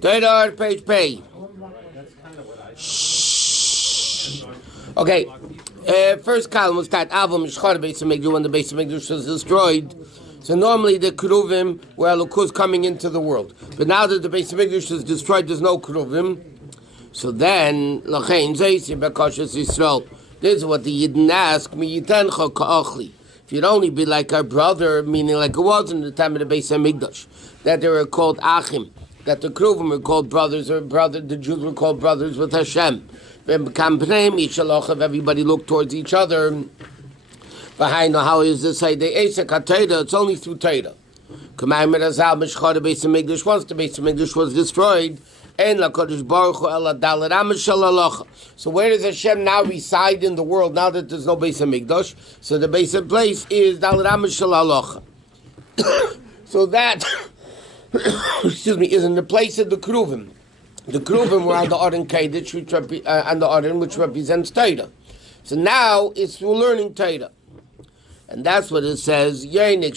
Torah Or Page pay. Okay. First column was that Avam Mishchar Beis Hamikdash when the Beis Hamikdash was destroyed. So normally the Keruvim were Elokus coming into the world, but now that the Beis Hamikdash is destroyed, there's no Keruvim. So then Lachein Zeisi Bekashas Yisrael. This is what the Yidden ask me. Yitencha Ka'achli. If you'd only be like our brother, meaning like it was in the time of the Beis Hamikdash, that they were called Achim, that the Keruvim were called brothers, or the Jews were called brothers with Hashem. If everybody looked towards each other, behind how is this? It's only through Torah. Once the Beis Hamikdash was destroyed, so where does Hashem now reside in the world now that there's no Beis Hamikdash? So the basic place is Dalet Amishal Halacha. So that is in the place of the Keruvim. The Keruvim were on the Aron Kodesh, and the Aron, which represents Torah. So now it's through learning Torah. And that's what it says. It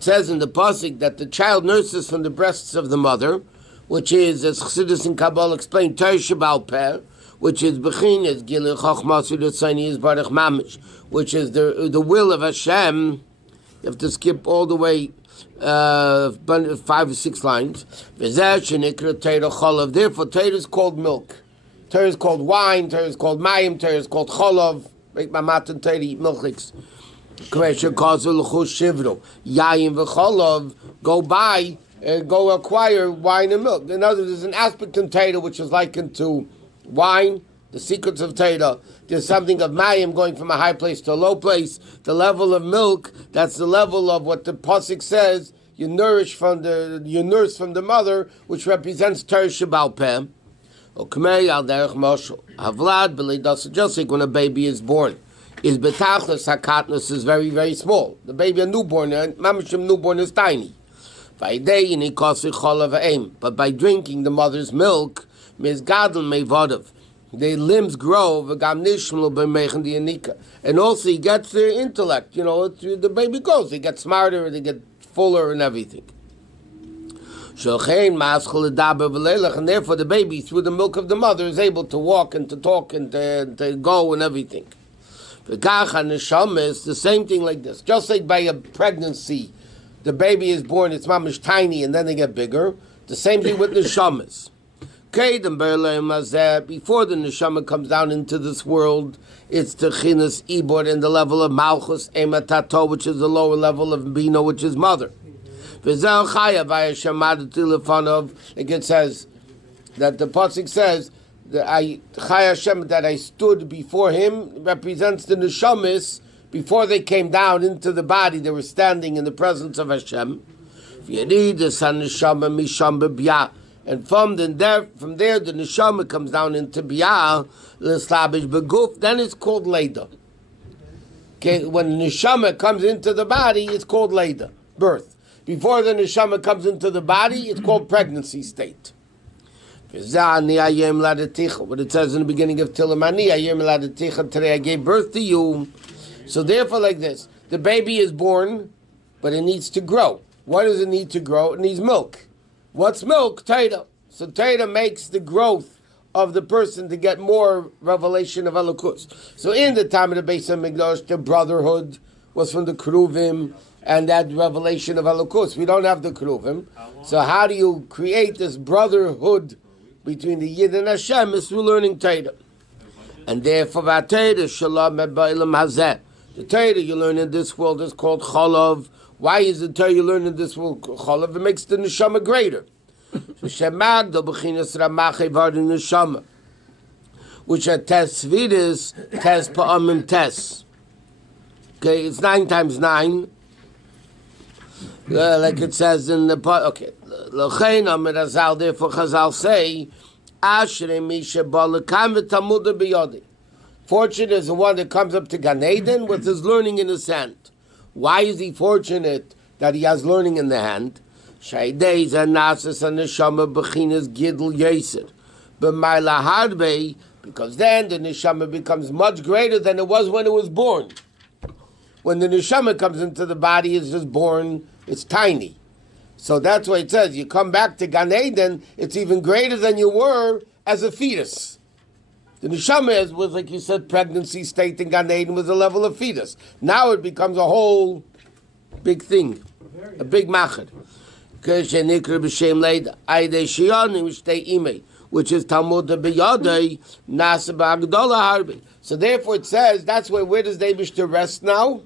says in the pasuk that the child nurses from the breasts of the mother, which is, as Chassidus and Kabbalah explained, Torah Shebal Peh, which is Bechinas Gilui Chochmas U'Datzani is Baruch Mamish, which is the will of Hashem. You have to skip all the way 5 or 6 lines. Therefore, Torah is called milk. Torah is called wine. Torah is called mayim. Torah is called cholav. Make my matan Torah eat milchiks. Yayin v'cholav. Go buy, go acquire wine and milk. In other words, there's an aspect in Torah which is likened to wine. The secrets of Torah. There's something of mayim going from a high place to a low place. The level of milk, that's the level of what the pasuk says. You nurse from the mother, which represents Torah Shebal Peh. Just like when a baby is born, is betachlis hakatnus is very, very small. The baby, a newborn, mamashim newborn is tiny. But by drinking the mother's milk, the limbs grow, and also he gets their intellect. You know, the baby grows, they get smarter, they get fuller and everything. And therefore the baby, through the milk of the mother, is able to walk and to talk and to go and everything. The neshama is the same thing like this. Just like by a pregnancy, the baby is born, it's mamish tiny, and then they get bigger. The same thing with neshamas. Before the neshama comes down into this world, it's the chinas ibor in the level of malchus ematato, which is the lower level of bina, which is mother. Like it says that the pasuk says that I stood before him represents the neshamis before they came down into the body. They were standing in the presence of Hashem. And from there, the neshama comes down into biyah, l'slabish beguf. Then it's called leida. Okay, when the neshama comes into the body, it's called leida, birth. Before the neshama comes into the body, it's called pregnancy state. What it says in the beginning of Tilim, today I gave birth to you. So therefore, like this, the baby is born, but it needs to grow. What does it need to grow? It needs milk. What's milk? Torah. So Torah makes the growth of the person to get more revelation of Elokus. So in the time of the Beis Hamikdash, the brotherhood was from the Keruvim, and that revelation of Elokus. We don't have the Keruvim. So how do you create this brotherhood between the Yid and Hashem? Is through learning Torah. And therefore, the Torah you learn in this world is called Cholav. Why is the Torah you learn in this world Cholav? It makes the neshama greater. Which are tes vidis, tes pa'amim tes. Okay, it's 9 times 9. Like it says in the okay. L'chein Amir Azal, therefore Chazal say, Ashrei Misha Balakam v'Talmud b'Yodi. Fortunate is the one that comes up to Gan Eden with his learning in his hand. Why is he fortunate that he has learning in the hand? Shaydei zanasas aneshama b'chinas gidl yeser b'mayla harbei, because then the neshama becomes much greater than it was when it was born. When the neshama comes into the body, it's just born, it's tiny. So that's why it says, you come back to Gan Eden, it's even greater than you were as a fetus. The neshama was, like you said, pregnancy state in Gan Eden was a level of fetus. Now it becomes a whole big thing, a big machad. Which is Talmud B'Yadei Nasa B'Agdola Harbi. So therefore it says, that's where does the Eibishter rest now?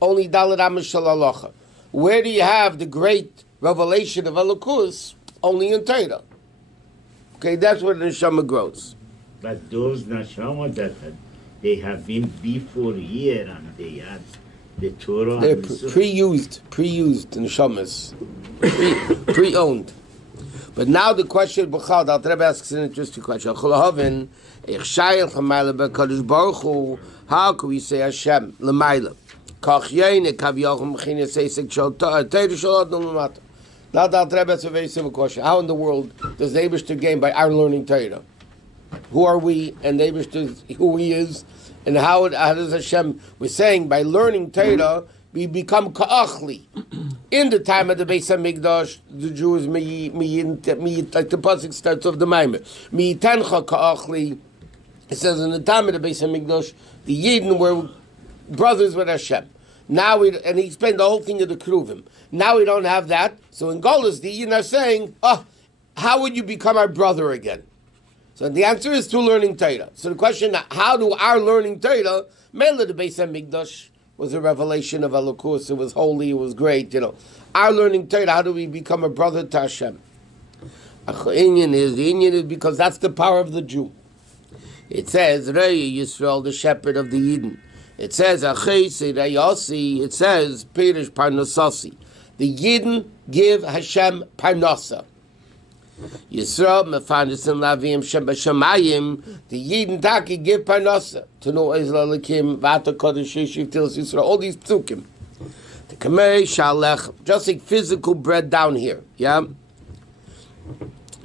Only Daled Amos Shel Halacha. Where do you have the great revelation of Elokus? Only in Torah. Okay, that's where the neshama grows. But those neshama that they have been before here and they had the Torah. They're pre-used the neshamas, pre-owned. But now the question, B'chad, Al Rebbe asks an interesting question. How can we say Hashem l'mayla? Now the Al Rebbe asks a very simple question. How in the world does the Eibishter gain by our learning Torah? Who are we, and the Eibishter who he is, and how does Hashem? We're saying by learning Torah, we become ka'achli. In the time of the Beis HaMikdash, the Jews, like the pasuk starts off the Maamarim. Mi'itencha ka'achli. It says in the time of the Beis HaMikdash, the Yidden were brothers with Hashem. Now and he explained the whole thing of the Kruvim. Now we don't have that. So in Golus, the Yidden are saying, how would you become our brother again? So the answer is through learning Torah. So the question, how do our learning Torah, Mela the Beis HaMikdash, was a revelation of Elokus. It was holy. It was great. Our learning Torah. How do we become a brother to Hashem? The Inyan is because that's the power of the Jew. It says Rei Yisrael, the shepherd of the Yidden. It says Achesi Reyasi. It says Pirish Parnasasi. The Yidden give Hashem Parnasa. Yisrael mefarnesim lavim shemayim. The Yidden taki give parnasa to know Israel Lakim Vata Kodesh Yishiv Tilas Yisrael. All these psukim. The kamei shalech, just like physical bread down here. Yeah.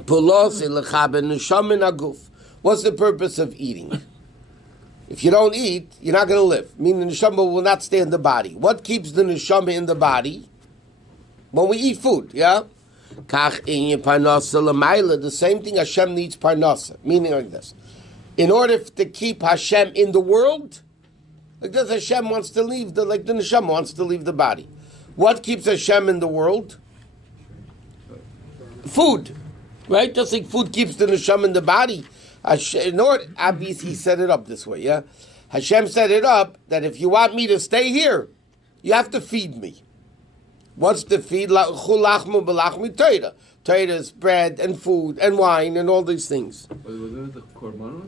Pulos elechaben neshamin aguf. What's the purpose of eating? If you don't eat, you're not going to live. Meaning the neshama will not stay in the body. What keeps the neshama in the body? When we eat food. Yeah. The same thing Hashem needs parnasa, meaning like this. In order to keep Hashem in the world, like this Hashem wants to leave, like the neshama wants to leave the body. What keeps Hashem in the world? Food, right? Just like food keeps the neshama in the body. Obviously he set it up this way, yeah? Hashem set it up that if you want me to stay here, you have to feed me. What's the feed? Torah. Torah is bread and food and wine and all these things. But wasn't it the korbanos?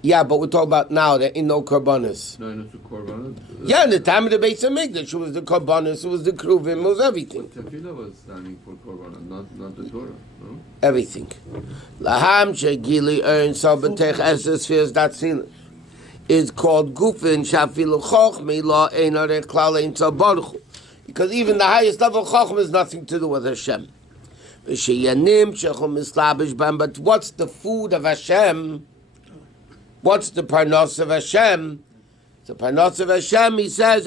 Yeah, but we're talking about now that in no korbanos. No, not the korbanos. Yeah, in the time of the Beis HaMikdash, it was the korbanos, it was the kruvim, it was everything. But tefillah was standing for korbanos, not the Torah, no? Everything. Laham shegili earn sabatech esespheres that seal is called gufin shafilu chochmi la einarech klal ein tzabaruchu. Because even the highest level of Chacham has nothing to do with Hashem. But what's the food of Hashem? What's the parnos of Hashem? The parnos of Hashem, he says,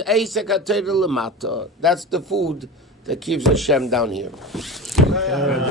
that's the food that keeps Hashem down here.